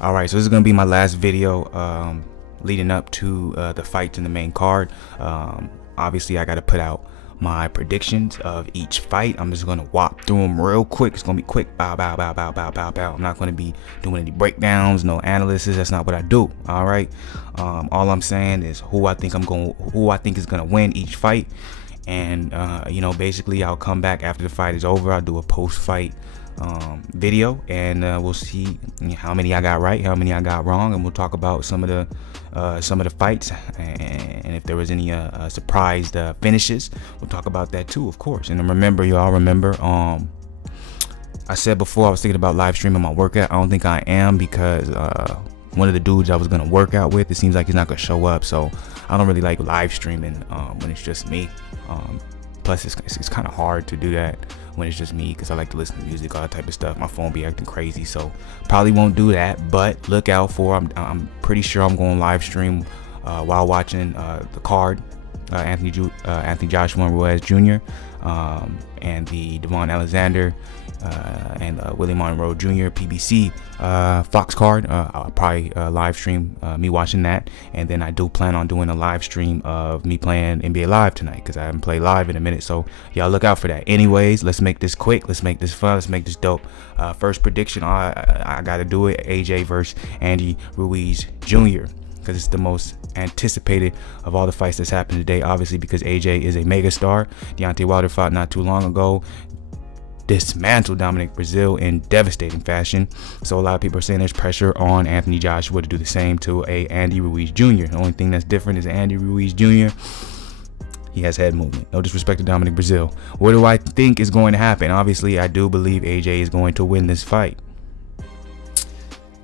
Alright, so this is going to be my last video leading up to the fights in the main card. Obviously, I got to put out my predictions of each fight. I'm just going to walk through them real quick. It's going to be quick. Bow, bow, bow, bow, bow, bow, bow. I'm not going to be doing any breakdowns, no analysis. That's not what I do. Alright. All I'm saying is who I think is going to win each fight. And, you know, basically I'll come back after the fight is over. I'll do a post-fight video, and we'll see how many I got right, how many I got wrong, and we'll talk about some of the fights, and if there was any surprised finishes, we'll talk about that too, of course. And remember, y'all remember, I said before I was thinking about live streaming my workout. I don't think I am, because one of the dudes I was gonna work out with, it seems like he's not gonna show up, so I don't really like live streaming when it's just me. Plus it's kind of hard to do that when it's just me, because I like to listen to music, all that type of stuff. My phone be acting crazy, so probably won't do that. But look out for, I'm pretty sure I'm going live stream while watching the card, Anthony Joshua and Ruiz Jr. And the Devon Alexander and Willie Monroe Jr. PBC Fox card. I'll probably live stream me watching that, and then I do plan on doing a live stream of me playing NBA Live tonight, because I haven't played live in a minute, so y'all look out for that. Anyways, let's make this quick, let's make this fun, let's make this dope. First prediction, I gotta do it, AJ versus Andy Ruiz Jr., because it's the most anticipated of all the fights that's happened today, obviously, because AJ is a mega star. Deontay Wilder fought not too long ago, dismantled Dominic Breazeale in devastating fashion, so a lot of people are saying there's pressure on Anthony Joshua to do the same to a Andy Ruiz Jr. The only thing that's different is Andy Ruiz Jr. he has head movement. No disrespect to Dominic Breazeale. What do I think is going to happen? Obviously, I do believe AJ is going to win this fight.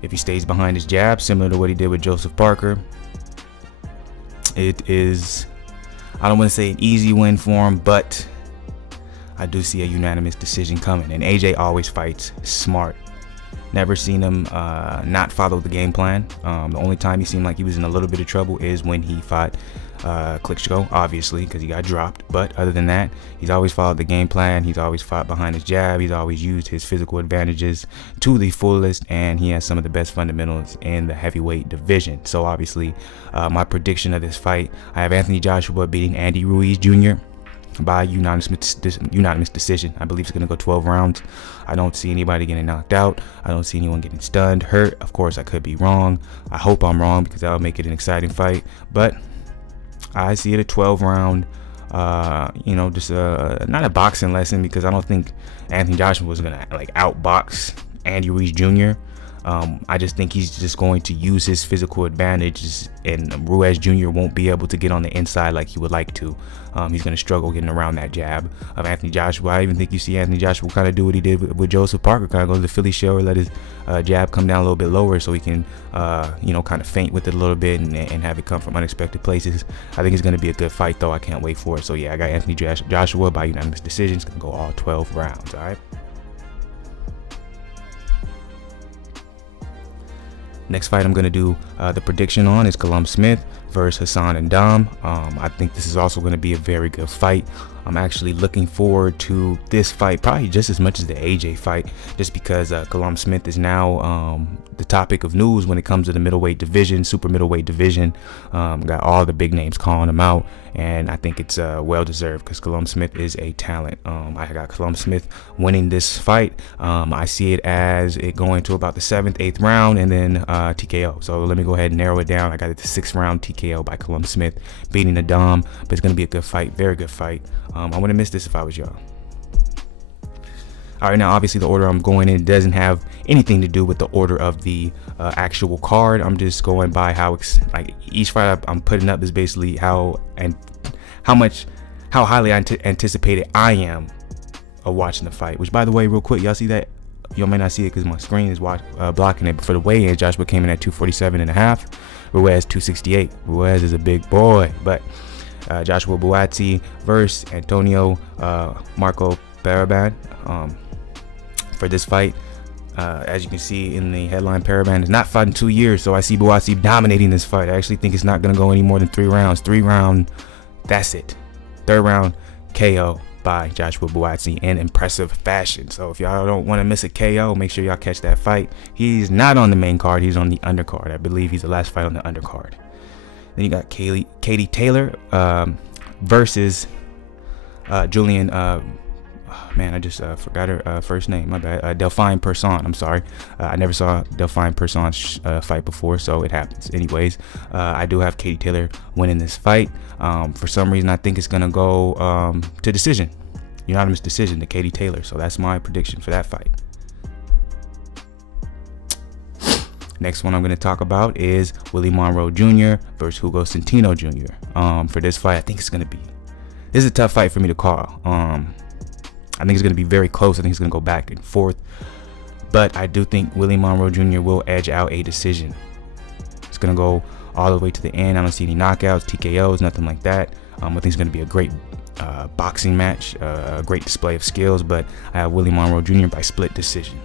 If he stays behind his jab, similar to what he did with Joseph Parker, it is, I don't want to say an easy win for him, but I do see a unanimous decision coming. And AJ always fights smart. Never seen him not follow the game plan. The only time he seemed like he was in a little bit of trouble is when he fought Klitschko, obviously, because he got dropped. But other than that, he's always followed the game plan. He's always fought behind his jab. He's always used his physical advantages to the fullest, and he has some of the best fundamentals in the heavyweight division. So obviously, my prediction of this fight, I have Anthony Joshua beating Andy Ruiz Jr. by unanimous decision. I believe it's going to go 12 rounds. I don't see anybody getting knocked out. I don't see anyone getting stunned, hurt. Of course, I could be wrong. I hope I'm wrong, because that'll make it an exciting fight. But I see it a 12 round, you know, just not a boxing lesson, because I don't think Anthony Joshua was going to like outbox Andy Ruiz Jr. I just think he's just going to use his physical advantages, and Ruiz Jr. won't be able to get on the inside like he would like to. He's going to struggle getting around that jab of Anthony Joshua. I even think you see Anthony Joshua kind of do what he did with Joseph Parker, kind of go to the Philly shell, or let his jab come down a little bit lower, so he can, you know, kind of feint with it a little bit and have it come from unexpected places. I think it's going to be a good fight, though. I can't wait for it. So yeah, I got Anthony Joshua by unanimous decision. It's going to go all 12 rounds. All right. Next fight I'm going to do the prediction on is Callum Smith versus Hassan and Dom. I think this is also going to be a very good fight. I'm actually looking forward to this fight probably just as much as the AJ fight, just because Callum Smith is now the topic of news when it comes to the middleweight division, super middleweight division. Got all the big names calling him out, and I think it's well deserved, because Callum Smith is a talent. I got Callum Smith winning this fight. I see it as it going to about the 7th, 8th round, and then TKO. So let me go ahead and narrow it down. I got it to 6th round TKO by Callum Smith, beating the Dom. But it's going to be a good fight, very good fight. I wouldn't miss this if I was y'all. All right, now obviously the order I'm going in doesn't have anything to do with the order of the actual card. I'm just going by how like each fight I'm putting up is basically how highly anticipated I am of watching the fight. Which, by the way, real quick, y'all see that? Y'all may not see it because my screen is blocking it. But for the weigh-in, Joshua came in at 247.5. Ruiz 268. Ruiz is a big boy, but Joshua Bautsi versus Antonio Marco Paraban. For this fight, as you can see in the headline, Paraban has not fought in 2 years, so I see Bautsi dominating this fight. I actually think it's not going to go any more than 3 rounds. 3 round, that's it. 3rd round, KO. by Joshua Bautsi in impressive fashion. So if y'all don't want to miss a KO, make sure y'all catch that fight. He's not on the main card, he's on the undercard. I believe he's the last fight on the undercard. Then you got Katie Taylor versus Julian, man, I just forgot her first name, my bad. Delphine Persoon, I'm sorry. I never saw Delphine Persoon's fight before, so it happens. Anyways, I do have Katie Taylor winning this fight. For some reason, I think it's gonna go to decision, unanimous decision to Katie Taylor. So that's my prediction for that fight. Next one I'm going to talk about is Willie Monroe Jr. versus Hugo Centeno Jr. For this fight, I think this is a tough fight for me to call. I think it's going to be very close. I think it's going to go back and forth. But I do think Willie Monroe Jr. will edge out a decision. It's going to go all the way to the end. I don't see any knockouts, TKOs, nothing like that. I think it's going to be a great boxing match, a great display of skills. But I have Willie Monroe Jr. by split decision.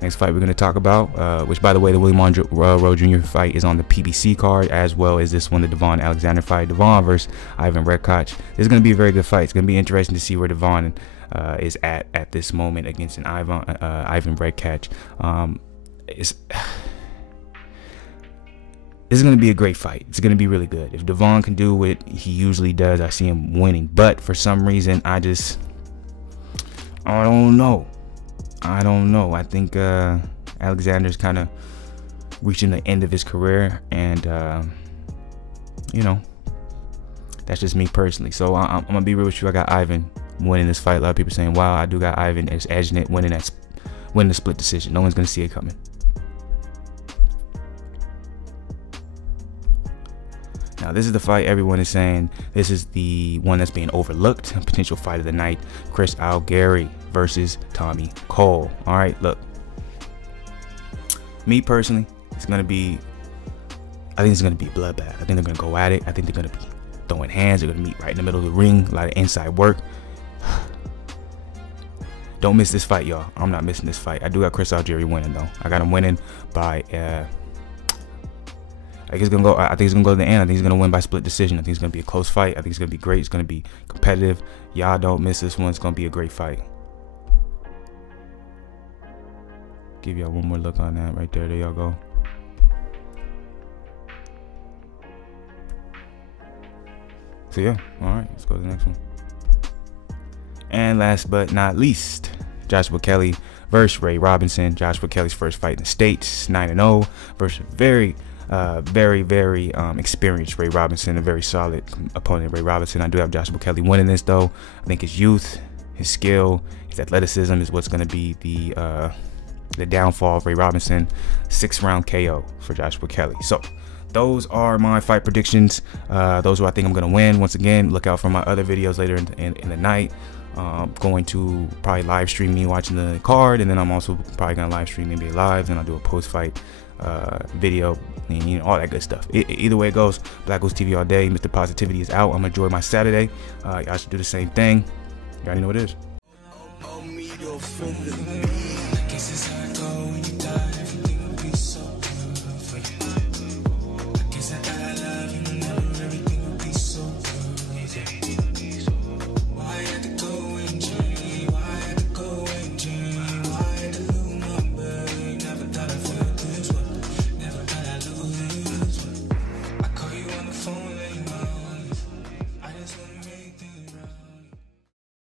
Next fight we're going to talk about, which by the way, the Willie Monroe Jr. fight is on the PBC card, as well as this one, the Devon Alexander fight, Devon versus Ivan Redkach. This is going to be a very good fight. It's going to be interesting to see where Devon is at this moment against an Ivan Redkach. This is going to be a great fight. It's going to be really good. If Devon can do what he usually does, I see him winning. But for some reason, I don't know. I think Alexander's kind of reaching the end of his career, and you know, that's just me personally. So I'm gonna be real with you. I got Ivan winning this fight. A lot of people saying, "Wow, I do got Ivan as edging it, winning the split decision." No one's gonna see it coming. Now, this is the fight everyone is saying this is the one that's being overlooked. Potential fight of the night: Chris Algieri versus Tommy Cole. All right, look. Me personally, it's gonna be. I think it's gonna be a bloodbath. I think they're gonna go at it. I think they're gonna be throwing hands. They're gonna meet right in the middle of the ring. A lot of inside work. Don't miss this fight, y'all. I'm not missing this fight. I do got Chris Algieri winning though. I got him winning by. I think it's gonna go to the end. I think he's gonna win by split decision. I think it's gonna be a close fight. I think it's gonna be great. It's gonna be competitive. Y'all don't miss this one. It's gonna be a great fight. Give y'all one more look on that right there. There y'all go. So yeah, all right. Let's go to the next one. And last but not least, Joshua Kelly versus Ray Robinson. Joshua Kelly's first fight in the States, 9-0 versus very experienced Ray Robinson, a very solid opponent. Ray Robinson. I do have Joshua Kelly winning this though. I think his youth, his skill, his athleticism is what's going to be the downfall of Ray Robinson. 6-round KO for Joshua Kelly. So those are my fight predictions. Those who I think I'm going to win. Once again, look out for my other videos later in the night. Going to probably live stream me watching the card, and then I'm also probably going to live stream maybe live, and I'll do a post-fight video, and you know, all that good stuff. Either way it goes, BllakGooseTV all day. Mr. Positivity is out. I'm gonna enjoy my Saturday. Y'all should do the same thing. You already know what it is.